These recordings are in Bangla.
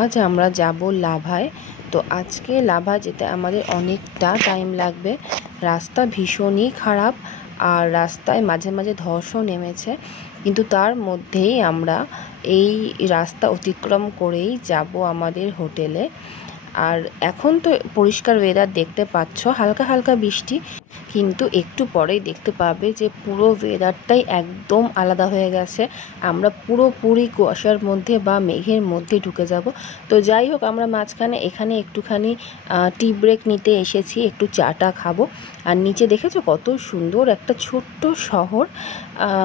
আজ আমরা যাব লাভায়। তো আজকে লাভা যেতে আমাদের অনেকটা টাইম লাগবে। রাস্তা ভীষণই খারাপ আর রাস্তায় মাঝে মাঝে ধসও নেমেছে, কিন্তু তার মধ্যেই আমরা এই রাস্তা অতিক্রম করেই যাব আমাদের হোটেলে। আর এখন তো পরিষ্কার ওয়েদার দেখতে পাচ্ছ, হালকা হালকা বৃষ্টি, কিন্তু একটু পরেই দেখতে পাবে যে পুরো ওয়েদারটাই একদম আলাদা হয়ে গেছে। আমরা পুরোপুরি কুয়াশার মধ্যে বা মেঘের মধ্যে ঢুকে যাব। তো যাই হোক, আমরা মাঝখানে এখানে একটুখানি টি ব্রেক নিতে এসেছি, একটু চাটা খাবো। আর নিচে দেখেছো কত সুন্দর একটা ছোট্ট শহর,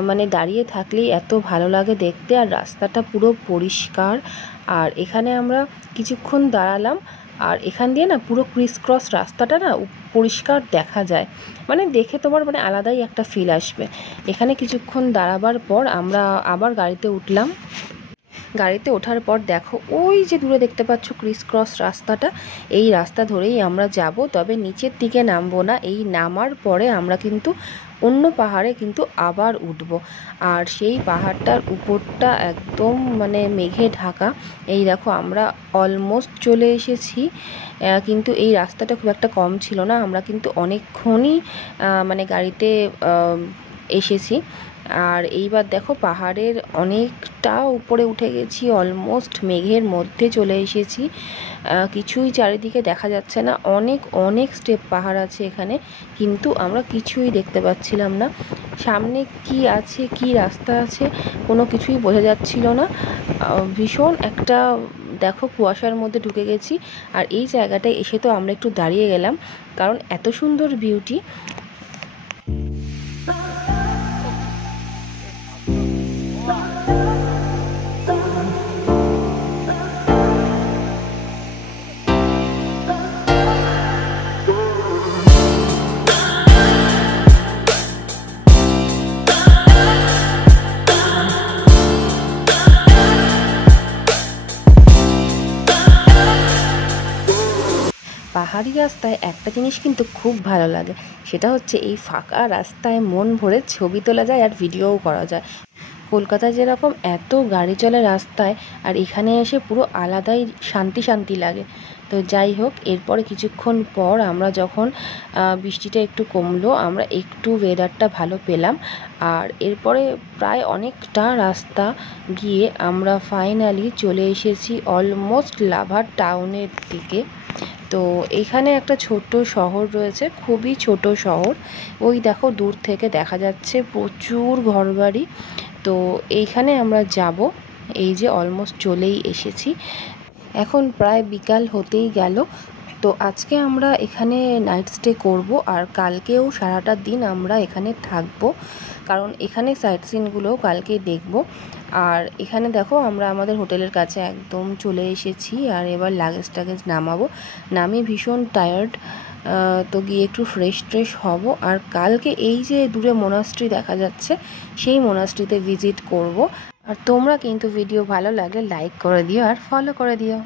মানে দাঁড়িয়ে থাকলেই এত ভালো লাগে দেখতে। আর রাস্তাটা পুরো পরিষ্কার। আর এখানে আমরা কিছুক্ষণ দাঁড়ালাম, আর এখান দিয়ে না পুরো ক্রিস ক্রস রাস্তাটা না পরিষ্কার দেখা যায়, মানে দেখে তোমার মানে আলাদাই একটা ফিল আসবে। এখানে কিছুক্ষণ দাঁড়াবার পর আমরা আবার গাড়িতে উঠলাম। গাড়িতে ওঠার পর দেখো ওই যে দূরে দেখতে পাচ্ছ ক্রিস ক্রস রাস্তাটা, এই রাস্তা ধরেই আমরা যাব। তবে নিচের দিকে নামবো না, এই নামার পরে আমরা কিন্তু অন্য পাহাড়ে কিন্তু আবার উঠব। আর সেই পাহাড়টার উপরটা একদম মানে মেঘে ঢাকা। এই দেখো আমরা অলমোস্ট চলে এসেছি, কিন্তু এই রাস্তাটা খুব একটা কম ছিল না, আমরা কিন্তু অনেকক্ষণই মানে গাড়িতে এসেছি। আর এইবার দেখো পাহাড়ের অনেকটা উপরে উঠে গেছি, অলমোস্ট মেঘের মধ্যে চলে এসেছি। কিছুই চারিদিকে দেখা যাচ্ছে না, অনেক অনেক স্টেপ পাহাড় আছে এখানে, কিন্তু আমরা কিছুই দেখতে পাচ্ছিলাম না। সামনে কি আছে, কি রাস্তা আছে, কোনো কিছুই বোঝা যাচ্ছিল না। ভীষণ একটা দেখো কুয়াশার মধ্যে ঢুকে গেছি। আর এই জায়গাটায় এসে তো আমরা একটু দাঁড়িয়ে গেলাম, কারণ এত সুন্দর বিউটি। পাহাড়ি রাস্তায় একটা জিনিস কিন্তু খুব ভালো লাগে, সেটা হচ্ছে এই ফাঁকা রাস্তায় মন ভরে ছবি তোলা যায় আর ভিডিওও করা যায়। কলকাতায় যেরকম এত গাড়ি চলে রাস্তায়, আর এখানে এসে পুরো আলাদাই শান্তি শান্তি লাগে। তো যাই হোক, এরপরে কিছুক্ষণ পর আমরা যখন বৃষ্টিটা একটু কমলো, আমরা একটু ওয়েদারটা ভালো পেলাম। আর এরপরে প্রায় অনেকটা রাস্তা গিয়ে আমরা ফাইনালি চলে এসেছি অলমোস্ট লাভা টাউনের দিকে। তো এখানে একটা ছোট্ট শহর রয়েছে, খুবই ছোট শহর। ওই দেখো দূর থেকে দেখা যাচ্ছে প্রচুর ঘরবাড়ি। তো এইখানে আমরা যাব, এই যে অলমোস্ট চলেই এসেছি। এখন প্রায় বিকাল হতেই গেল। তো আজকে আমরা এখানে নাইট স্টে করব, আর কালকেও সারাটা দিন আমরা এখানে থাকব, কারণ এখানে সাইট সিনগুলোও কালকে দেখব। আর এখানে দেখো আমরা আমাদের হোটেলের কাছে একদম চলে এসেছি, আর এবার লাগেজ টাগেজ নামাবো। নামিয়ে ভীষণ টায়ার্ড, তো গিয়ে একটু ফ্রেশ ট্রেশ হব। আর কালকে এই যে দূরে মোনাস্ট্রি দেখা যাচ্ছে, সেই মোনাস্ট্রিতে ভিজিট করব। আর তোমরা কিন্তু ভিডিও ভালো লাগলে লাইক করে দিও আর ফলো করে দিও।